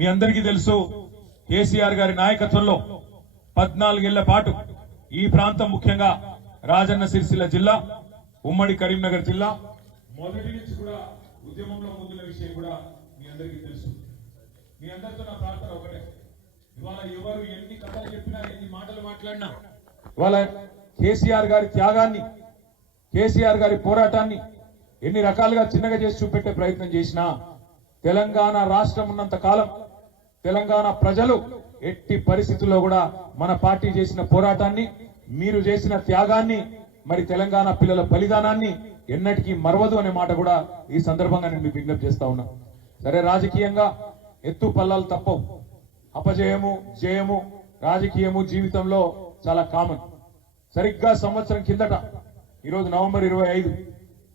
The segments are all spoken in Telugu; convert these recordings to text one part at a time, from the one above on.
మీ అందరికీ తెలుసు కేసీఆర్ గారి నాయకత్వంలో 14 ఏళ్ల పాటు ఈ ప్రాంతం ముఖ్యంగా రాజన్న సిరిసిల్ల జిల్లా ఉమ్మడి కరీంనగర్ జిల్లా మొదటి నుంచి కూడా ఉద్యమంలో ముందున్న విషయం కూడా మీ అందరికీ తెలుసు. మీ అందరితో నా ప్రార్థన ఒకటే, ఇవాళ ఎవరు ఎన్ని కథలు చెప్పినా ఎన్ని మాటలు మాట్లాడినా ఇవాళ కేసీఆర్ గారి త్యాగాన్ని కేసీఆర్ గారి పోరాటాన్ని ఎన్ని రకాలుగా చిన్నగా చేసి చూపెట్టే ప్రయత్నం చేసినా తెలంగాణ రాష్ట్రం ఉన్నంత కాలం తెలంగాణ ప్రజలు ఎట్టి పరిస్థితుల్లో కూడా మన పార్టీ చేసిన పోరాటాన్ని మీరు చేసిన త్యాగాన్ని మరి తెలంగాణ పిల్లల బలిదానాన్ని ఎన్నటికీ మరవదు అనే మాట కూడా ఈ సందర్భంగా నేను మీకు విజ్ఞప్తి చేస్తా ఉన్నా. సరే, రాజకీయంగా ఎత్తు పల్లాలు తప్పవు, అపజయము జయము రాజకీయము జీవితంలో చాలా కామన్. సరిగ్గా సంవత్సరం కిందట, ఈరోజు నవంబర్ 25,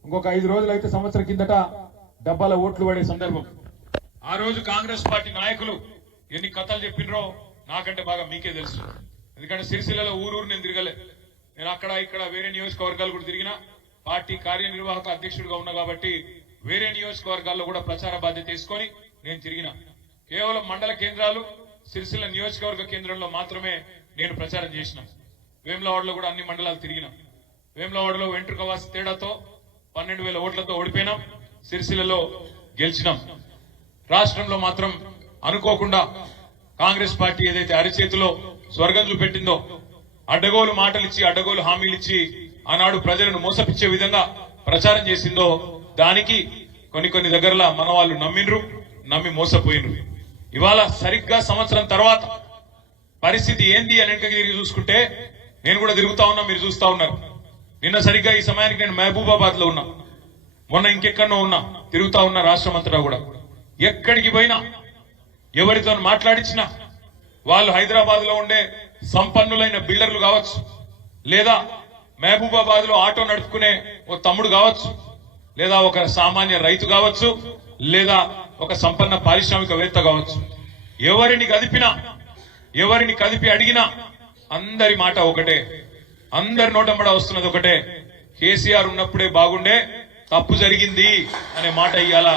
ఇంకొక 5 రోజులు అయితే సంవత్సరం కిందట డబ్బాల ఓట్లు పడే సందర్భం. ఆ రోజు కాంగ్రెస్ పార్టీ నాయకులు ఎన్ని కథలు చెప్పినరో నాకంటే బాగా మీకే తెలుసు. ఎందుకంటే సిరిసిల్లలో ఊరూరు నేను తిరగలే, నేను అక్కడ ఇక్కడ వేరే నియోజకవర్గాలు కూడా తిరిగినా, పార్టీ కార్యనిర్వాహక అధ్యక్షుడిగా ఉన్నా కాబట్టి వేరే నియోజకవర్గాల్లో కూడా ప్రచార బాధ్యత తీసుకొని నేను తిరిగిన. కేవలం మండల కేంద్రాలు సిరిసిల్ల నియోజకవర్గ కేంద్రంలో మాత్రమే నేను ప్రచారం చేసిన. వేములవాడలో కూడా అన్ని మండలాలు తిరిగిన. వేములవాడలో వెంట్రుకవాసి తేడాతో 12,000 ఓట్లతో ఓడిపోయినాం, సిరిసిల్లలో గెలిచినాం. రాష్ట్రంలో మాత్రం అనుకోకుండా కాంగ్రెస్ పార్టీ ఏదైతే అరిచేతిలో స్వర్గం చూపెట్టిందో, అడ్డగోలు మాటలు ఇచ్చి అడ్డగోలు హామీలు ఇచ్చి ఆనాడు ప్రజలను మోసపిచ్చే విధంగా ప్రచారం చేసిందో దానికి కొన్ని దగ్గరలా మన వాళ్ళు నమ్మిండ్రు, నమ్మి మోసపోయినరు. ఇవాళ సరిగ్గా సంవత్సరం తర్వాత పరిస్థితి ఏంది అని వెనక్కి తిరిగి చూసుకుంటే నేను కూడా తిరుగుతా ఉన్నా, మీరు చూస్తా ఉన్నారు. నిన్న సరిగ్గా ఈ సమయానికి నేను మహబూబాబాద్ లో ఉన్నా, మొన్న ఇంకెక్కడో ఉన్నా, తిరుగుతా ఉన్నా రాష్ట్రం అంతటా కూడా. ఎక్కడికి పోయినా ఎవరితో మాట్లాడించినా వాళ్ళు హైదరాబాద్ లో ఉండే సంపన్నులైన బిల్డర్లు కావచ్చు, లేదా మహబూబాబాద్ లో ఆటో నడుపుకునే ఓ తమ్ముడు కావచ్చు, లేదా ఒక సామాన్య రైతు కావచ్చు, లేదా ఒక సంపన్న పారిశ్రామికవేత్త కావచ్చు, ఎవరిని కదిపినా ఎవరిని కదిపి అడిగినా అందరి మాట ఒకటే, అందరి నోటంబడ వస్తున్నది ఒకటే, కేసీఆర్ ఉన్నప్పుడే బాగుండే, తప్పు జరిగింది అనే మాట ఇవాళ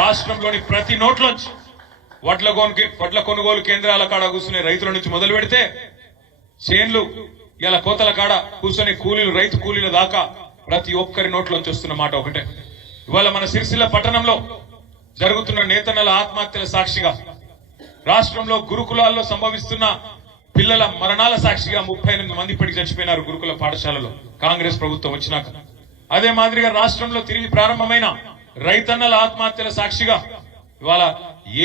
రాష్ట్రంలోని ప్రతి నోట్లోంచి వడ్ల కొనుగోలు కేంద్రాల కాడ కూర్చునే రైతుల నుంచి మొదలు పెడితే చేన్లు ఇలా కోతల కాడ కూర్చొని కూలీలు రైతు కూలీల దాకా ప్రతి ఒక్కరి నోట్లోంచి వస్తున్న మాట ఒకటే. ఇవాళ మన సిరిసిల్ల పట్టణంలో జరుగుతున్న నేతన్నల ఆత్మహత్యల సాక్షిగా, రాష్ట్రంలో గురుకులాల్లో సంభవిస్తున్న పిల్లల మరణాల సాక్షిగా 38 మంది ఇప్పటికి చచ్చిపోయినారు గురుకుల పాఠశాలలో కాంగ్రెస్ ప్రభుత్వం వచ్చినాక. అదే మాదిరిగా రాష్ట్రంలో తిరిగి ప్రారంభమైన రైతన్నల ఆత్మహత్యల సాక్షిగా ఇవాళ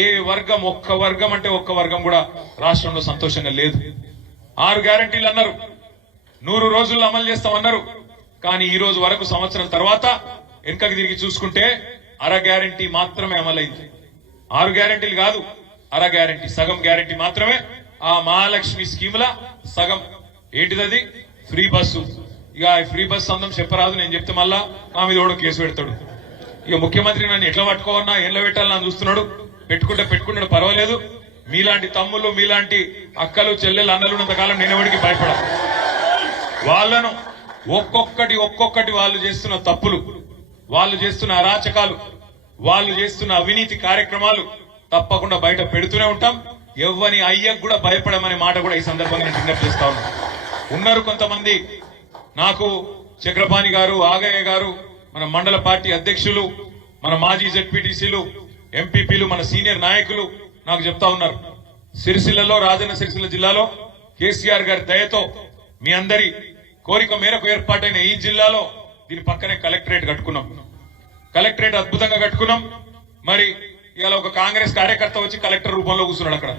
ఏ వర్గం, ఒక్క వర్గం అంటే ఒక్క వర్గం కూడా రాష్ట్రంలో సంతోషంగా లేదు. 6 గ్యారంటీలు అన్నారు, 100 రోజుల్లో అమలు చేస్తామన్నారు. కానీ ఈ రోజు వరకు సంవత్సరం తర్వాత వెనుకకి తిరిగి చూసుకుంటే అర గ్యారంటీ మాత్రమే అమలైంది. 6 గ్యారంటీలు కాదు, అర గ్యారంటీ, సగం గ్యారంటీ మాత్రమే. ఆ మహాలక్ష్మి స్కీముల సగం. ఏంటిది? Free bus. ఇక ఫ్రీ బస్సు అందం చెప్పరాదు, నేను చెప్తే మళ్ళా నా మీద కూడా కేసు పెడతాడు. ఇక ముఖ్యమంత్రి నన్ను ఎట్లా పట్టుకోవన్నా, ఎట్లా పెట్టాలని నన్ను చూస్తున్నాడు. పెట్టుకుంటాడు, పర్వాలేదు. మీలాంటి తమ్ముళ్ళు, మీలాంటి అక్కలు చెల్లెలు అన్నలు ఉన్నంత కాలం నేను ఎవరికి భయపడ. వాళ్ళను ఒక్కొక్కటి వాళ్ళు చేస్తున్న తప్పులు, వాళ్ళు చేస్తున్న అరాచకాలు, వాళ్ళు చేస్తున్న అవినీతి కార్యక్రమాలు తప్పకుండా బయట పెడుతూనే ఉంటాం. ఎవ్వని అయ్యకు కూడా భయపడమనే మాట కూడా ఈ సందర్భంగా నేను విజ్ఞప్తి చేస్తా ఉన్నారు. కొంతమంది నాకు చక్రపాణి గారు, ఆగయ్య గారు, మన మండల పార్టీ అధ్యక్షులు, మన మాజీ జెడ్పీటీసీలు, ఎంపీపీలు, మన సీనియర్ నాయకులు నాకు చెప్తా ఉన్నారు, సిరిసిల్లలో, రాజన్న సిరిసిల్ల జిల్లాలో కేసీఆర్ గారి దయతో మీ అందరి కోరిక మేరకు ఏర్పాటైన ఈ జిల్లాలో దీని పక్కనే కలెక్టరేట్ కట్టుకున్నాం. కలెక్టరేట్ అద్భుతంగా కట్టుకున్నాం. మరి ఇవాళ ఒక కాంగ్రెస్ కార్యకర్త వచ్చి కలెక్టర్ రూపంలో కూర్చున్నాడు అక్కడ.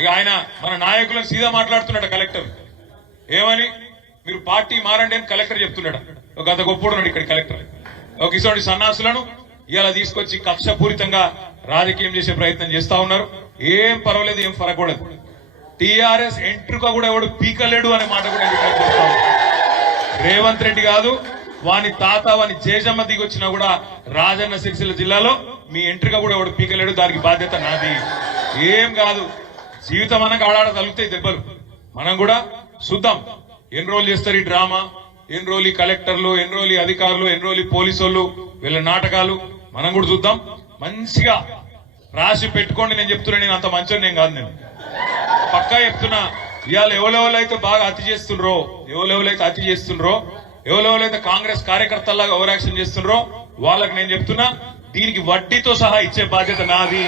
ఇక ఆయన మన నాయకులను సీదా మాట్లాడుతున్నాడు కలెక్టర్. ఏమని? మీరు పార్టీ మారండి అని కలెక్టర్ చెప్తున్నాడు. ఒక గత గొప్పడున్నాడు ఇక్కడ కలెక్టర్. ఒక ఇటువంటి సన్నాసులను ఇవాళ తీసుకొచ్చి కక్షపూరితంగా రాజకీయం చేసే ప్రయత్నం చేస్తా ఉన్నారు. ఏం పర్వాలేదు, ఏం ఫరకూడదు. టీఆర్ఎస్ ఎంట్రుక కూడా ఎవడు పీకలేడు అనే మాట కూడా చెప్తా ఉన్నారు. రేవంత్ రెడ్డి కాదు, వాని తాత, వాని జేజమ్మ దిగొచ్చినా కూడా రాజన్న సిరిసిల్ల జిల్లాలో మీ ఎంట్రుక కూడా ఎవడు పీకలేడు. దానికి బాధ్యత నాది. ఏం కాదు, జీవితం అనగా ఆడాడ తగులుతాయి దెబ్బలు. మనం కూడా చూద్దాం ఎన్ని రోజులు చేస్తారు ఈ డ్రామా, ఎన్ని రోజులు ఈ కలెక్టర్లు, ఎన్ని రోజులు అధికారులు, ఎన్ని రోజులు పోలీసు వాళ్ళు, వీళ్ళ నాటకాలు. మనం కూడా చూద్దాం. మంచిగా రాసి పెట్టుకోండి. నేను చెప్తున్నా, నేను అంత మంచోని నేను కాదు. నేను పక్కా చెప్తున్నా, ఇవాళ ఎవరెవరైతే బాగా అతి చేస్తుండ్రో, ఎవరెవరైతే కాంగ్రెస్ కార్యకర్తల్లాగా ఓవర్ యాక్షన్ చేస్తుండ్రో వాళ్ళకి నేను చెప్తున్నా, దీనికి వడ్డీతో సహా ఇచ్చే బాధ్యత నాది.